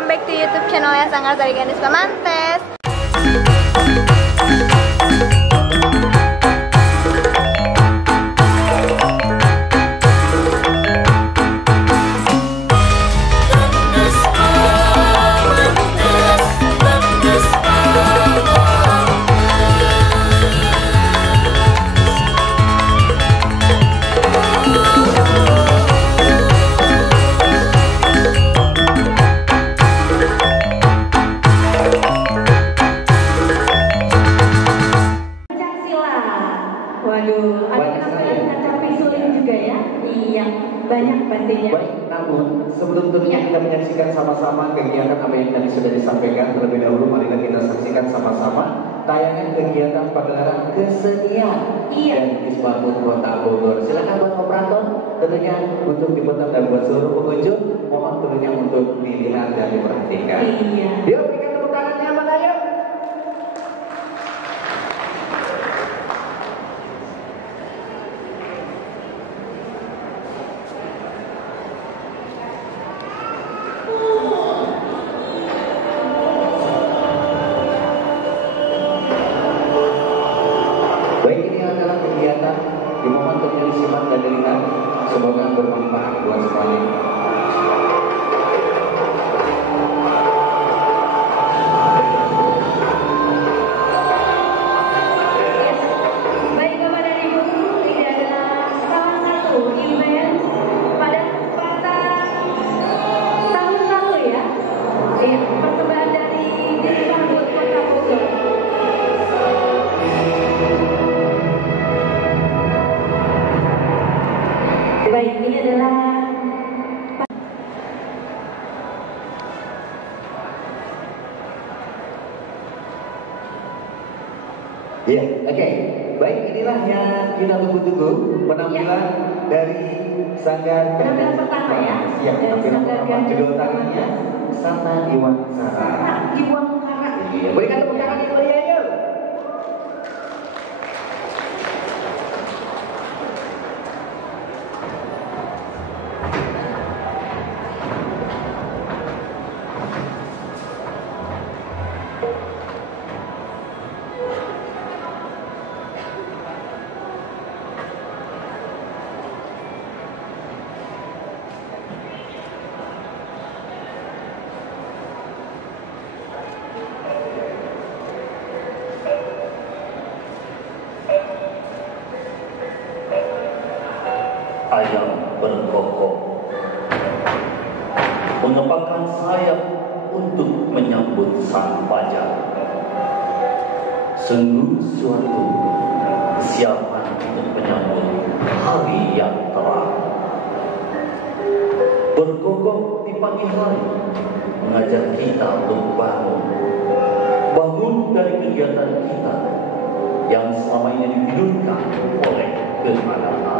welcome back to YouTube channelnya Sanggar Tari Ganis Pamantes. Waduh, ada visual juga ya? Iya, banyak pastinya. Baik, namun sebelum tentunya kita menyaksikan sama-sama kegiatan apa yang tadi sudah disampaikan terlebih dahulu, marilah kita saksikan sama-sama tayangan kegiatan pagelaran kesenian dan Ismatul Kota Bogor. Silakan buat operator tentunya untuk diputar dan buat seluruh pengunjung mohon tentunya untuk dilihat dan diperhatikan. Iya. Yuk berikan tepuk tangannya mana yuk. Dimohon untuk disimak dan dilihat, semoga bermanfaat buat semuanya. Baik Bapak dan Ibu, ini adalah salah satu event pada kesempatan tahun lalu ya. Persembahan dari Ismatul Kota Bogor. Baik, ini adalah ya, oke. Baik, inilah yang kita tunggu-tunggu penampilan dari Sanggar penampilan pertama ya. Siap, penampilan pertama judul tarinya Sata Diwangsara. Sata Diwangsara. Iya, berikan tepuk tangan yang meriah yuk. Ayam berkokok mengepakkan sayap untuk menyambut sang fajar. Sungguh suatu kesiapan untuk menyambut hari yang terang. Berkokok di pagi hari mengajak kita untuk bangun dari kegiatan kita yang selama ini ditidurkan oleh keadaan.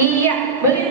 Iya, beli